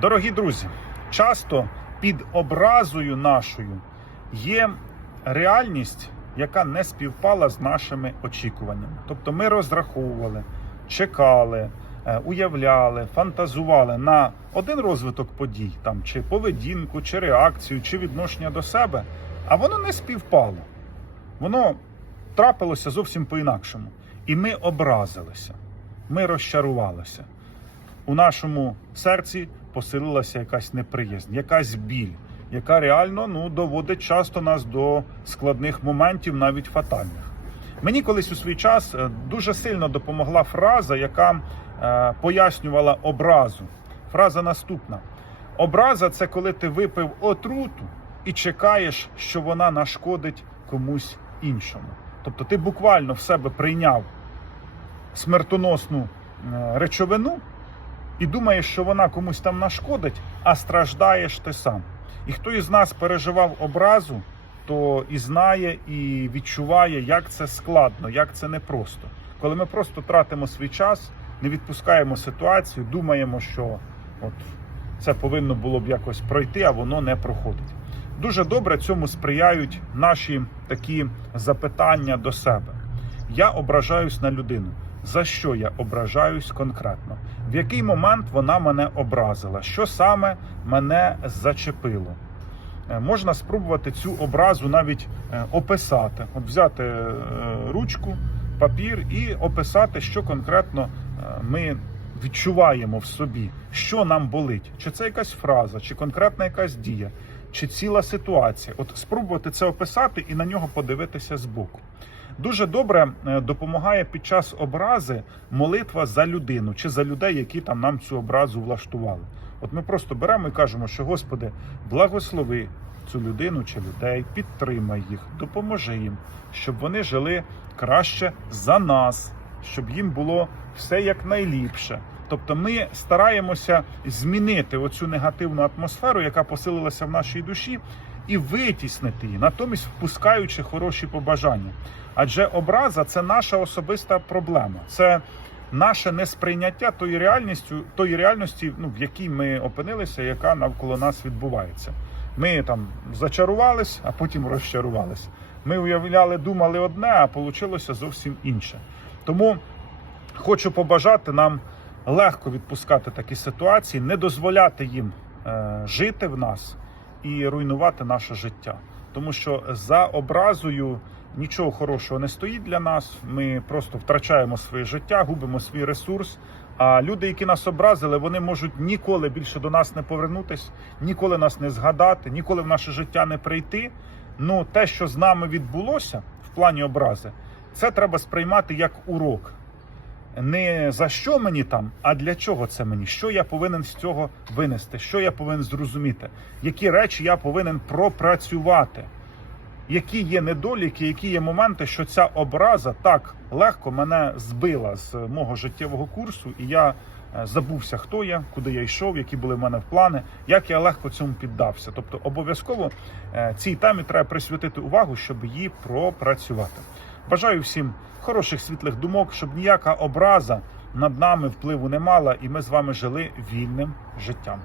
Дорогі друзі, часто під образою нашою є реальність, яка не співпала з нашими очікуваннями. Тобто ми розраховували, чекали, е, уявляли, фантазували на один розвиток подій, там чи поведінку, чи реакцію, чи відношення до себе, а воно не співпало. Воно трапилося зовсім по-інакшому. І ми образилися, ми розчарувалися. У нашому серці поселилася якась неприязнь, якась біль, яка реально ну, доводить часто нас до складних моментів, навіть фатальних. Мені колись у свій час е, дуже сильно допомогла фраза, яка е, пояснювала образу. Фраза наступна: образа це коли ти випив отруту і чекаєш, що вона нашкодить комусь іншому. Тобто ти буквально в себе прийняв смертоносну е, речовину і думаєш, що вона комусь там нашкодить, а страждаєш ти сам. І хто із нас переживав образу, то і знає, і відчуває, як це складно, як це непросто. Коли ми просто тратимо свій час, не відпускаємо ситуацію, думаємо, що от це повинно було б якось пройти, а воно не проходить. Дуже добре цьому сприяють наші такі запитання до себе. Я ображаюсь на людину. За що я ображаюсь конкретно? В який момент вона мене образила? Що саме мене зачепило? Е, Можна спробувати цю образу навіть е, описати, от взяти е, ручку, папір і описати, що конкретно ми відчуваємо в собі, що нам болить, чи це якась фраза, чи конкретна якась дія, чи ціла ситуація. От спробувати це описати і на нього подивитися збоку. Дуже добре е, допомагає під час образи молитва за людину чи за людей, які там нам цю образу влаштували. От ми просто беремо і кажемо, що Господи, благослови цю людину чи людей, підтримай їх, допоможи їм, щоб вони жили краще за нас, щоб їм було все як найліпше. Тобто ми стараємося змінити оцю негативну атмосферу, яка поселилася в нашій душі, і витіснити її, натомість впускаючи хороші побажання. Адже образа це наша особиста проблема, це наше несприйняття тої реальністю, тої реальності, ну в якій ми опинилися, яка навколо нас відбувається. Ми там зачарувались, а потім розчарувались. Ми уявляли, думали одне, а вийшло зовсім інше. Тому хочу побажати нам легко відпускати такі ситуації, не дозволяти їм е, жити в нас і руйнувати наше життя. Тому що за образою нічого хорошого не стоїть для нас. Ми просто втрачаємо своє життя, губимо свій ресурс. А люди, які нас образили, вони можуть ніколи більше до нас не повернутись, ніколи нас не згадати, ніколи в наше життя не прийти. Ну, те, що з нами відбулося в плані образи, це треба сприймати як урок. Не за що мені там, а для чого це мені? Що я повинен з цього винести? Що я повинен зрозуміти? Які речі я повинен пропрацювати? Які є недоліки, які є моменти, що ця образа так легко мене збила з мого життєвого курсу, і я е, забувся, хто я, куди я йшов, які були в мене плани, як я легко цьому піддався. Тобто, обов'язково е, цій темі треба присвятити увагу, щоб її пропрацювати. Бажаю всім хороших світлих думок, щоб ніяка образа над нами впливу не мала, і ми з вами жили вільним життям.